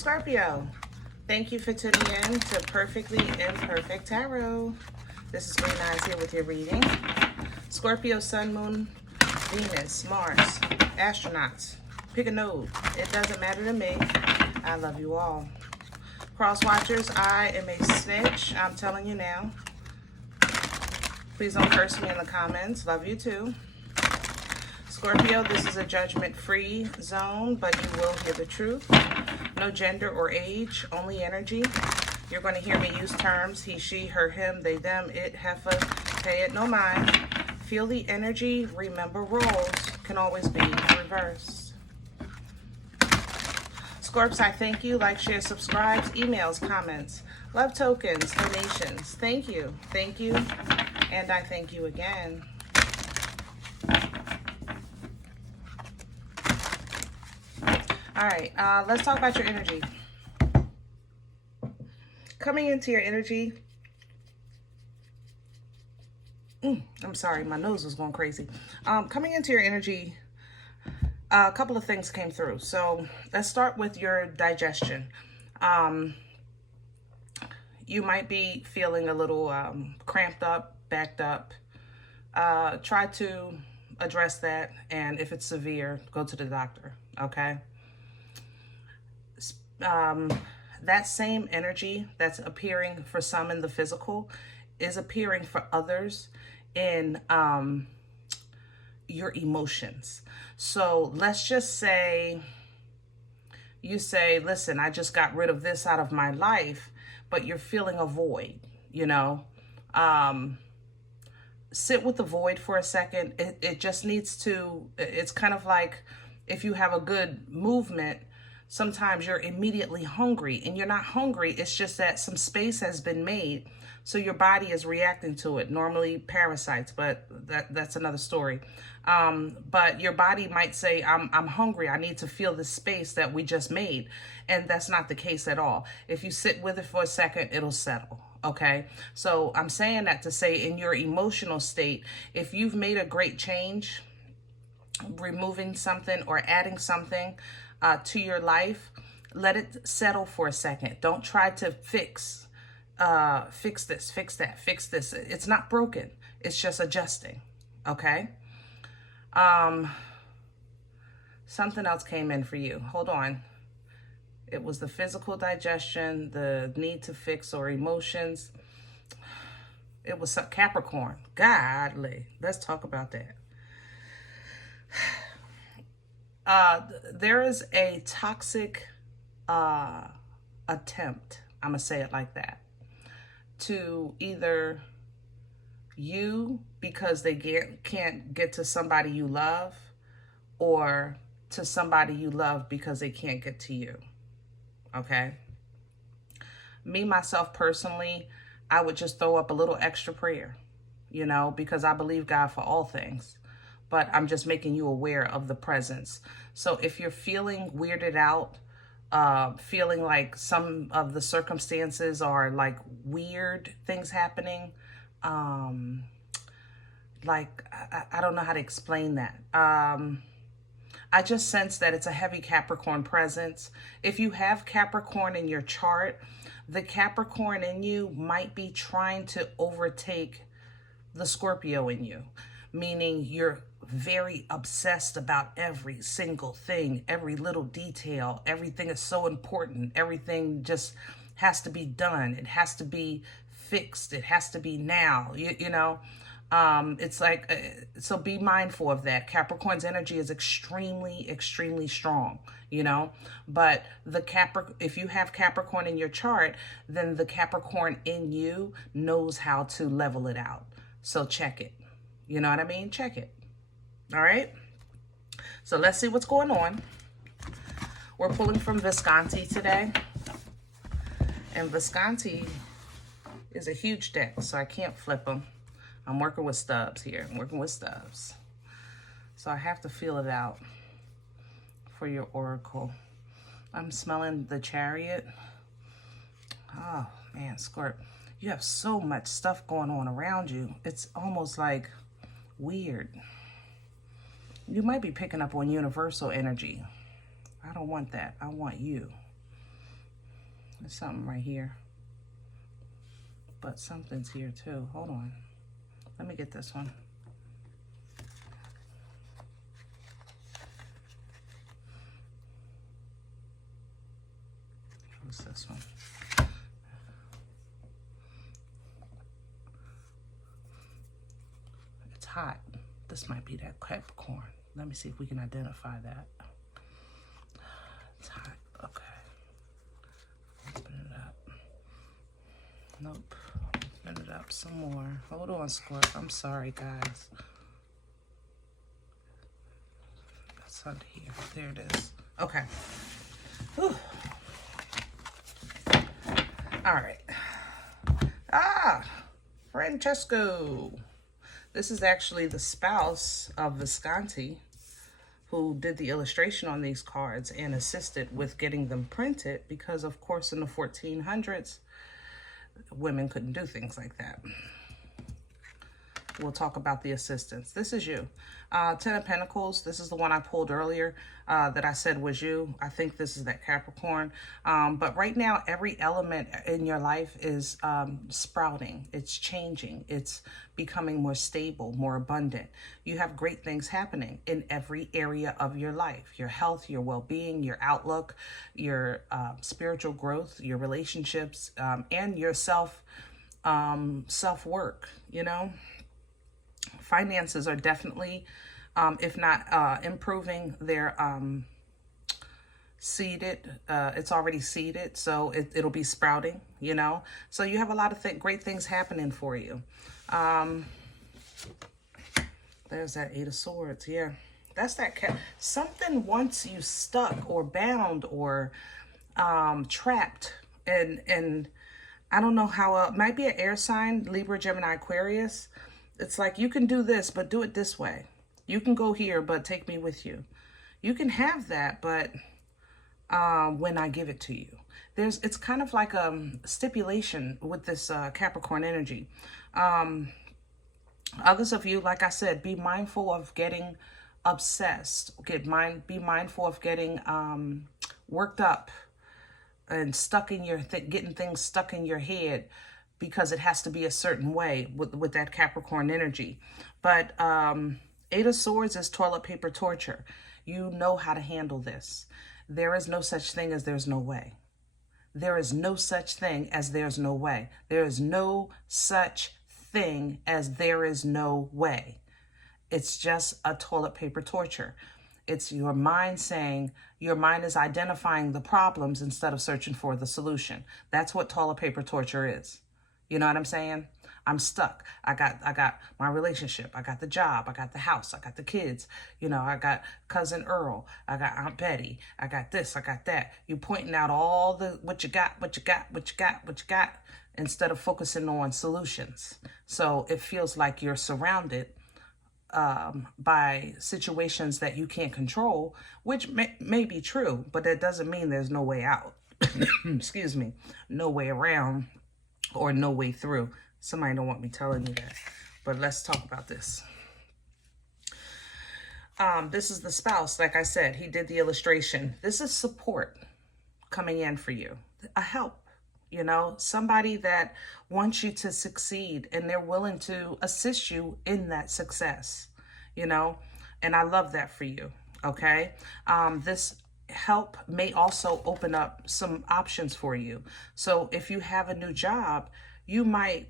Scorpio, thank you for tuning in to Perfectly Imperfect Tarot. This is Green Eyes here with your reading. Scorpio, Sun, Moon, Venus, Mars, astronauts. Pick a node. It doesn't matter to me. I love you all. Cross watchers, I am a snitch. I'm telling you now. Please don't curse me in the comments. Love you too. Scorpio, this is a judgment-free zone, but you will hear the truth. No gender or age, only energy. You're going to hear me use terms, he, she, her, him, they, them, it, heifer, pay it no mind. Feel the energy, remember roles can always be reversed. Scorps, I thank you. Like, share, subscribe, emails, comments, love tokens, donations. Thank you, and I thank you again. All right, let's talk about your energy. Coming into your energy, I'm sorry, my nose was going crazy. Coming into your energy, a couple of things came through. So let's start with your digestion. You might be feeling a little cramped up, backed up. Try to address that, and if it's severe, go to the doctor, okay? That same energy that's appearing for some in the physical is appearing for others in your emotions. So let's just say you say, listen, I just got rid of this out of my life, but you're feeling a void, you know. Sit with the void for a second. It just needs to, it's kind of like if you have a good movement, sometimes you're immediately hungry, and you're not hungry. It's just that some space has been made, so your body is reacting to it. Normally parasites, but that's another story. But your body might say, I'm hungry. I need to feel the space that we just made. And that's not the case at all. If you sit with it for a second, it'll settle. Okay. So I'm saying that to say, in your emotional state, if you've made a great change, removing something or adding something to your life, let it settle for a second. Don't try to fix this, fix that, fix this. It's not broken. It's just adjusting. Okay. Something else came in for you. Hold on. It was the physical digestion, the need to fix, or emotions. It was Capricorn. Godly. Let's talk about that. There is a toxic attempt, I'm going to say it like that, to either you because they can't get to somebody you love, or to somebody you love because they can't get to you. Okay? Me, myself, personally, I would just throw up a little extra prayer, you know, because I believe God for all things. But I'm just making you aware of the presence. So if you're feeling weirded out, feeling like some of the circumstances are like weird things happening, like, I don't know how to explain that. I just sense that it's a heavy Capricorn presence. If you have Capricorn in your chart, the Capricorn in you might be trying to overtake the Scorpio in you, meaning you're very obsessed about every single thing, every little detail. Everything is so important. Everything just has to be done. It has to be fixed. It has to be now, you know. It's like, so be mindful of that. Capricorn's energy is extremely, extremely strong, you know, but if you have Capricorn in your chart, then the Capricorn in you knows how to level it out. So check it. You know what I mean? Check it. All right. So let's see what's going on. We're pulling from Visconti today. And Visconti is a huge deck, so I can't flip them. I'm working with stubs here. I'm working with stubs. So I have to feel it out for your oracle. I'm smelling the Chariot. Oh, man, Scorp, you have so much stuff going on around you. It's almost like weird. You might be picking up on universal energy. I don't want that. I want you. There's something right here. But something's here too. Hold on. Let me get this one. What's this one? It's hot. This might be that Capricorn. Let me see if we can identify that. It's hot. Okay. Open it up. Nope. Open it up some more. Hold on, Scorp. I'm sorry, guys. That's under here. There it is. Okay. Whew. All right. Ah, Francesco. This is actually the spouse of Visconti, who did the illustration on these cards and assisted with getting them printed because, of course, in the 1400s, women couldn't do things like that. We'll talk about the assistance. This is you. Ten of Pentacles. This is the one I pulled earlier that I said was you. I think this is that Capricorn. But right now, every element in your life is sprouting. It's changing. It's becoming more stable, more abundant. You have great things happening in every area of your life. Your health, your well-being, your outlook, your spiritual growth, your relationships, and your self-work, you know? Finances are definitely, if not improving, they're seeded. It's already seeded, so it'll be sprouting, you know. So you have a lot of great things happening for you. There's that Eight of Swords. Yeah, that's that something wants you stuck or bound or trapped, and I don't know how. It might be an air sign, Libra, Gemini, Aquarius. It's like, you can do this, but do it this way. You can go here, but take me with you. You can have that, but when I give it to you. It's kind of like a stipulation with this Capricorn energy. Others of you, like I said, be mindful of getting obsessed. Be mindful of getting worked up and stuck in your, getting things stuck in your head, because it has to be a certain way with that Capricorn energy. But Eight of Swords is toilet paper torture. You know how to handle this. There is no such thing as there's no way. There is no such thing as there's no way. There is no such thing as there is no way. It's just a toilet paper torture. It's your mind saying, your mind is identifying the problems instead of searching for the solution. That's what toilet paper torture is. You know what I'm saying? I'm stuck. I got my relationship. I got the job. I got the house. I got the kids. You know, I got cousin Earl. I got Aunt Betty. I got this. I got that. You pointing out all the what you got, instead of focusing on solutions. So it feels like you're surrounded by situations that you can't control, which may be true, but that doesn't mean there's no way out. Excuse me. No way around. Or no way through. Somebody don't want me telling you that. But let's talk about this. This is the spouse. Like I said, he did the illustration. This is support coming in for you. A help, you know, somebody that wants you to succeed and they're willing to assist you in that success, you know. And I love that for you, okay? This help may also open up some options for you. So if you have a new job, you might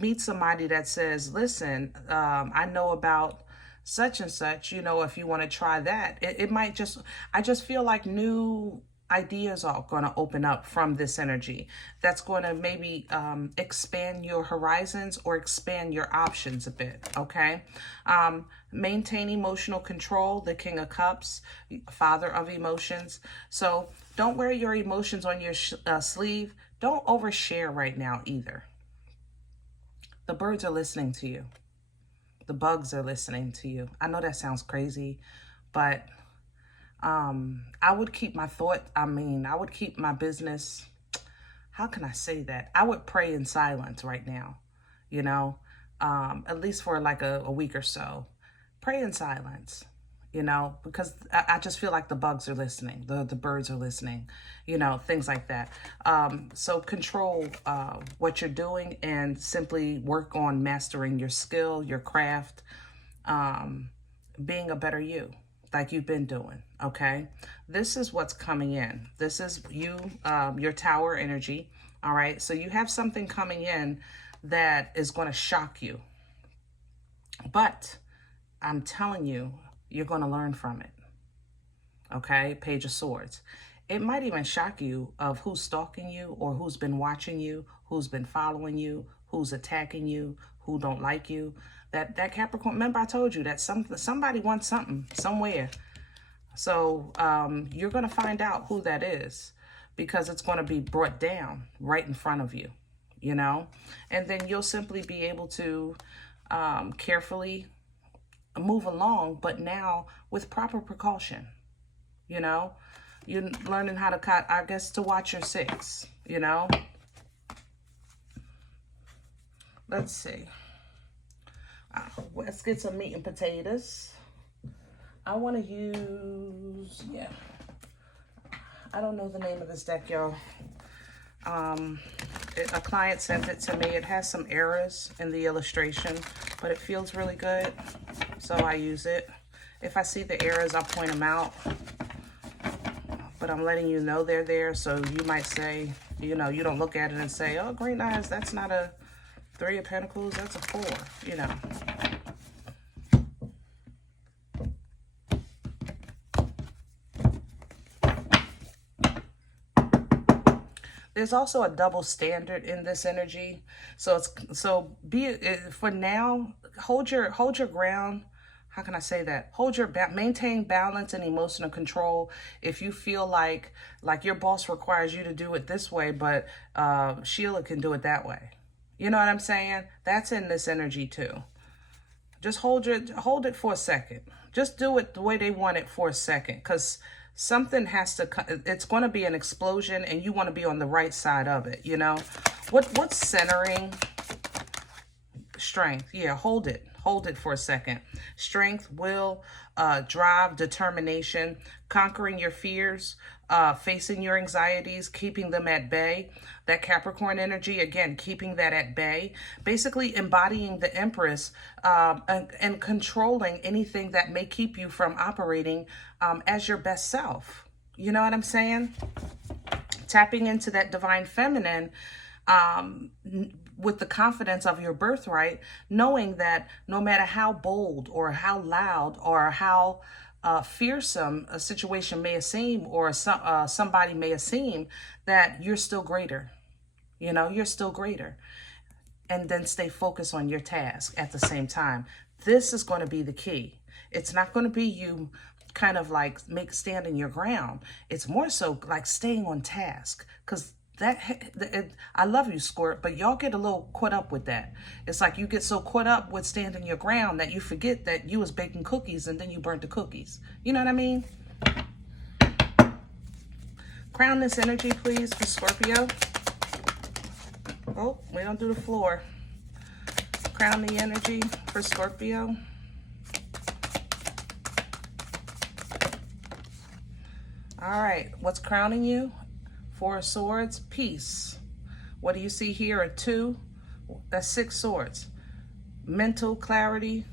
meet somebody that says, listen, I know about such and such, you know, if you want to try that. It might just, I just feel like new ideas are going to open up from this energy. That's going to maybe expand your horizons or expand your options a bit, okay? Maintain emotional control, the King of Cups, father of emotions. So don't wear your emotions on your sleeve. Don't overshare right now either. The birds are listening to you. The bugs are listening to you. I know that sounds crazy, but I would keep my I would keep my business. How can I say that? I would pray in silence right now, you know, at least for like a week or so. Pray in silence, you know, because I just feel like the bugs are listening, the birds are listening, you know, things like that. So control what you're doing and simply work on mastering your skill, your craft, being a better you, like you've been doing, okay? This is what's coming in. This is you, your tower energy, all right? So you have something coming in that is going to shock you. But I'm telling you, you're going to learn from it, okay? Page of Swords. It might even shock you of who's stalking you or who's been watching you, who's been following you, who's attacking you, who don't like you. That Capricorn, remember I told you that somebody wants something somewhere. So you're going to find out who that is because it's going to be brought down right in front of you, you know? And then you'll simply be able to carefully move along, but now with proper precaution, you know? You're learning how to, I guess, to watch your six, you know? Let's see. Let's get some meat and potatoes. I want to use, yeah. I don't know the name of this deck, y'all. A client sent it to me. It has some errors in the illustration, but it feels really good, so I use it. If I see the errors, I'll point them out, but I'm letting you know they're there, so you might say, you know, you don't look at it and say, oh, green eyes, that's not a 3 of Pentacles, that's a 4, you know. There's also a double standard in this energy. So for now, hold your ground. How can I say that? Maintain balance and emotional control. If you feel like your boss requires you to do it this way, but Sheila can do it that way. You know what I'm saying? That's in this energy too. Just hold it for a second. Just do it the way they want it for a second, because something has to, it's going to be an explosion and you want to be on the right side of it, you know? What's centering? Strength. Yeah, hold it for a second. Strength, will, drive, determination, conquering your fears, facing your anxieties, keeping them at bay. That Capricorn energy, again, keeping that at bay. Basically embodying the Empress and controlling anything that may keep you from operating as your best self. You know what I'm saying? Tapping into that divine feminine with the confidence of your birthright, knowing that no matter how bold or how loud or how fearsome a situation may seem, or somebody may seem, that you're still greater. You know, you're still greater. And then stay focused on your task at the same time. This is going to be the key. It's not going to be you kind of like standing your ground. It's more so like staying on task, because I love you, Scorp, but y'all get a little caught up with that. It's like you get so caught up with standing your ground that you forget that you was baking cookies and then you burnt the cookies. You know what I mean? Crown this energy, please, for Scorpio. Oh, we don't do the floor. Crown the energy for Scorpio. All right, what's crowning you? 4 of Swords, peace. What do you see here? A 2, that's 6 swords. Mental clarity,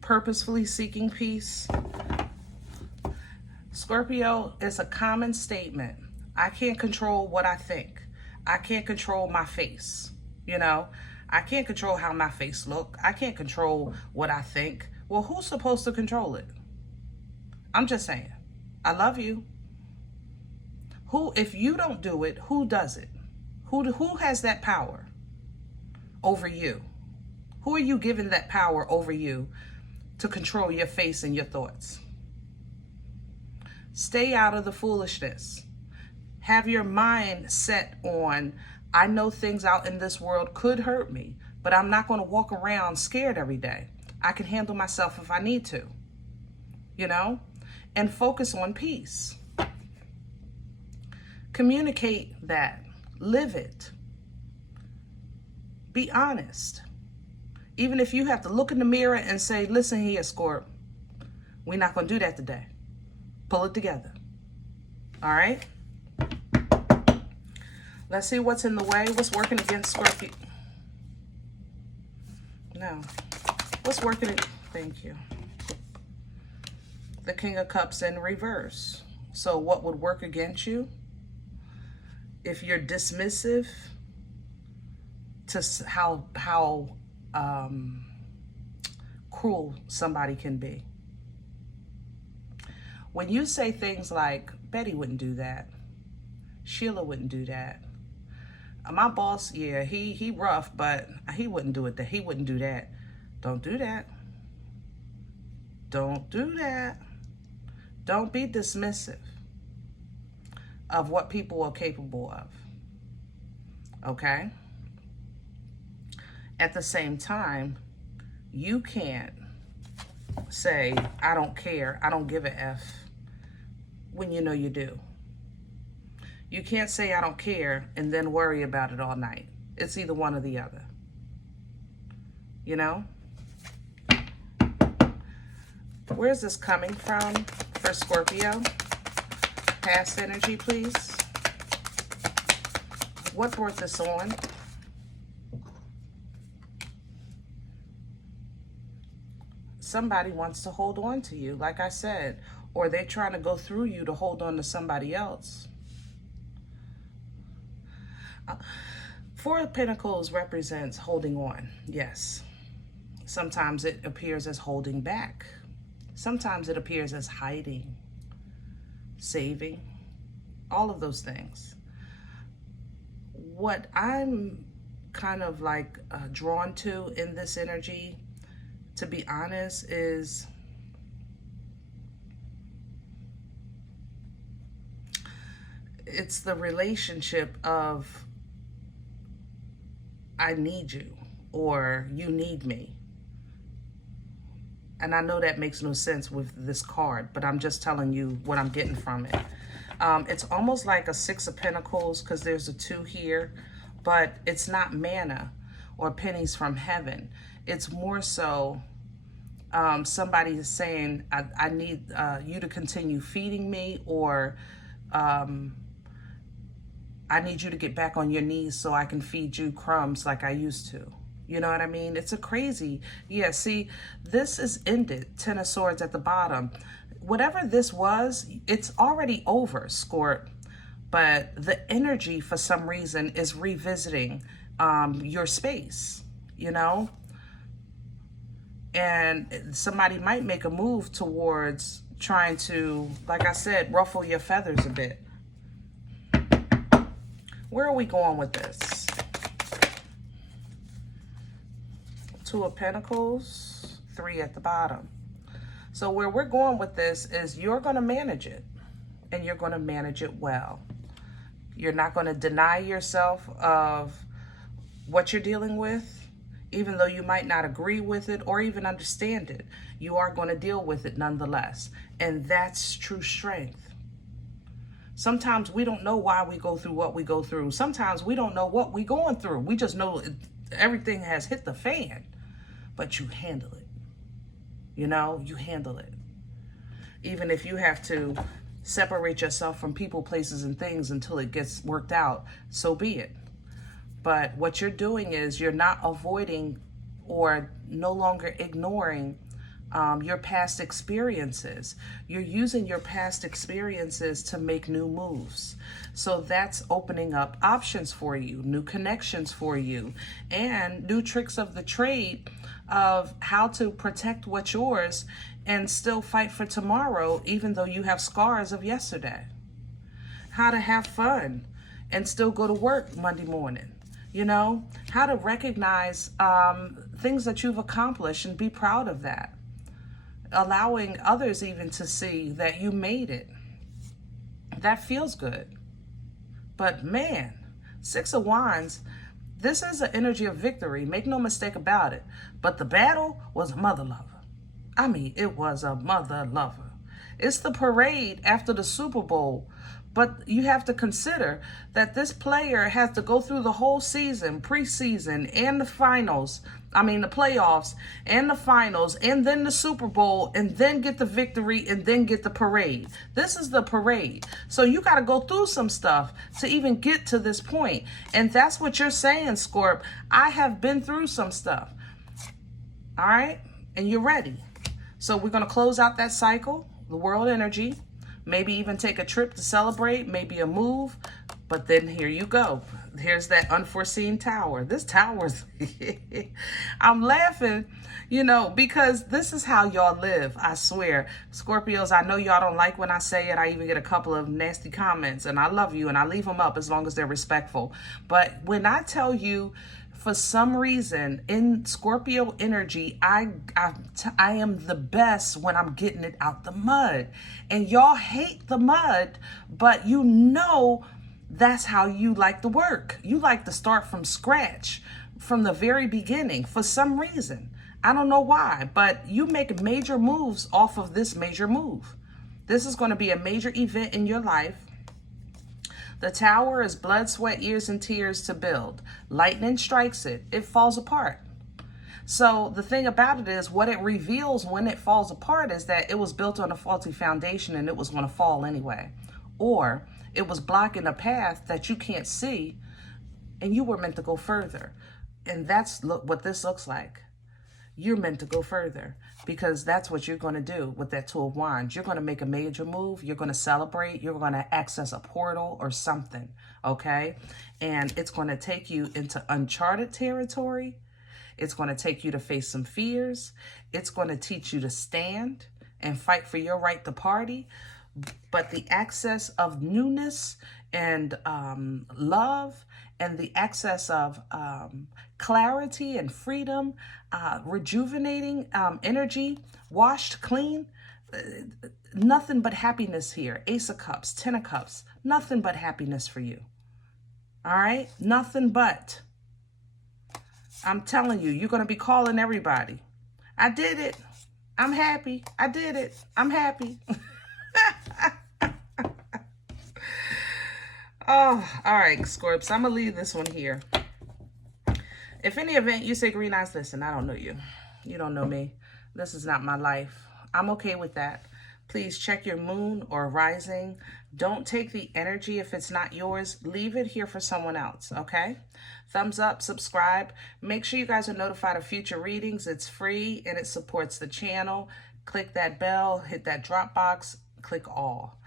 purposefully seeking peace. Scorpio is a common statement. I can't control what I think. I can't control my face, you know? I can't control how my face look. I can't control what I think. Well, who's supposed to control it? I'm just saying. I love you. If you don't do it, who does it? Who has that power over you? Who are you giving that power over you to control your face and your thoughts? Stay out of the foolishness. Have your mind set on, I know things out in this world could hurt me, but I'm not going to walk around scared every day. I can handle myself if I need to, you know? And focus on peace. Communicate that. Live it. Be honest. Even if you have to look in the mirror and say, listen here, Scorp, We're not going to do that today. Pull it together. All right? Let's see what's in the way. What's working against Scorpio? No. What's working? Thank you. The King of Cups in reverse. So what would work against you? If you're dismissive to how cruel somebody can be. When you say things like, Betty wouldn't do that. Sheila wouldn't do that. My boss, yeah, he rough, but he wouldn't do it. He wouldn't do that. Don't do that. Don't do that. Don't be dismissive of what people are capable of. Okay? At the same time, you can't say, I don't care, I don't give a F, when you know you do. You can't say I don't care and then worry about it all night. It's either one or the other. You know? Where's this coming from for Scorpio? Past energy, please. What brought this on? Somebody wants to hold on to you, like I said, or they're trying to go through you to hold on to somebody else. Four of Pentacles represents holding on, yes. Sometimes it appears as holding back. Sometimes it appears as hiding, saving, all of those things. What I'm kind of like drawn to in this energy, to be honest, is it's the relationship of I need you or you need me. And I know that makes no sense with this card, but I'm just telling you what I'm getting from it. It's almost like a Six of Pentacles because there's a 2 here, but it's not manna or pennies from heaven. It's more so somebody is saying, I need you to continue feeding me, or I need you to get back on your knees so I can feed you crumbs like I used to. You know what I mean? It's a crazy, yeah, see, this is ended. 10 of Swords at the bottom. Whatever this was, it's already over, Scorp. But the energy, for some reason, is revisiting your space, you know? And somebody might make a move towards trying to, like I said, ruffle your feathers a bit. Where are we going with this? 2 of Pentacles, 3 at the bottom. So where we're going with this is you're going to manage it, and you're going to manage it well. You're not going to deny yourself of what you're dealing with, even though you might not agree with it or even understand it. You are going to deal with it nonetheless, and that's true strength. Sometimes we don't know why we go through what we go through. Sometimes we don't know what we're going through. We just know everything has hit the fan. But you handle it. You know, you handle it. Even if you have to separate yourself from people, places, and things until it gets worked out, so be it. But what you're doing is you're not avoiding or no longer ignoring your past experiences. You're using your past experiences to make new moves. So that's opening up options for you, new connections for you, and new tricks of the trade of how to protect what's yours and still fight for tomorrow, even though you have scars of yesterday. How to have fun and still go to work Monday morning. You know, how to recognize things that you've accomplished and be proud of that. Allowing others even to see that you made it. That feels good. But man, 6 of Wands, this is an energy of victory. Make no mistake about it. But the battle was a mother lover. I mean, it was a mother lover. It's the parade after the Super Bowl. But you have to consider that this player has to go through the whole season, preseason, and the finals the playoffs and the finals and then the Super Bowl and then get the victory and then get the parade. This is the parade. So you got to go through some stuff to even get to this point. And that's what you're saying, Scorp. I have been through some stuff. All right? And you're ready. So we're going to close out that cycle, the world energy, maybe even take a trip to celebrate, maybe a move. But then here you go. Here's that unforeseen tower. This tower's, I'm laughing, you know, because this is how y'all live, I swear. Scorpios, I know y'all don't like when I say it. I even get a couple of nasty comments, and I love you, and I leave them up as long as they're respectful. But when I tell you, for some reason, in Scorpio energy, I am the best when I'm getting it out the mud. And y'all hate the mud, but you know that's how you like to work. You like to start from scratch, from the very beginning, for some reason. I don't know why, but you make major moves off of this major move. This is going to be a major event in your life. The tower is blood, sweat, years, and tears to build. Lightning strikes it. It falls apart. So the thing about it is, what it reveals when it falls apart is that it was built on a faulty foundation and it was going to fall anyway. Or it was blocking a path that you can't see and you were meant to go further. And that's what this looks like. You're meant to go further because that's what you're going to do with that Two of Wands. You're going to make a major move. You're going to celebrate. You're going to access a portal or something, okay? And it's going to take you into uncharted territory. It's going to take you to face some fears. It's going to teach you to stand and fight for your right to party. But the access of newness and love and the access of clarity and freedom, rejuvenating energy, washed clean, nothing but happiness here. Ace of Cups, Ten of Cups, nothing but happiness for you. All right? Nothing but. I'm telling you, you're going to be calling everybody. I did it. I'm happy. I did it. I'm happy. Oh, all right, Scorps. I'm going to leave this one here. If any event you say green eyes, listen, I don't know you. You don't know me. This is not my life. I'm okay with that. Please check your moon or rising. Don't take the energy if it's not yours. Leave it here for someone else, okay? Thumbs up, subscribe. Make sure you guys are notified of future readings. It's free and it supports the channel. Click that bell, hit that drop box, click all.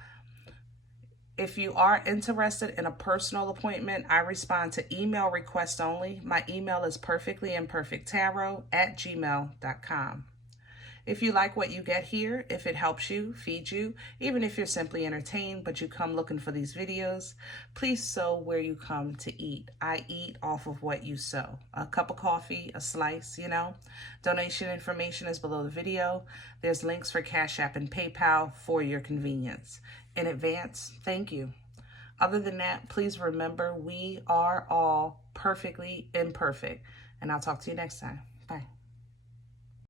If you are interested in a personal appointment, I respond to email requests only. My email is perfectlyimperfecttarot@gmail.com. If you like what you get here, if it helps you, feeds you, even if you're simply entertained, but you come looking for these videos, please sow where you come to eat. I eat off of what you sow. A cup of coffee, a slice, you know. Donation information is below the video. There's links for Cash App and PayPal for your convenience. In advance, thank you. Other than that, please remember we are all perfectly imperfect. And I'll talk to you next time. Bye.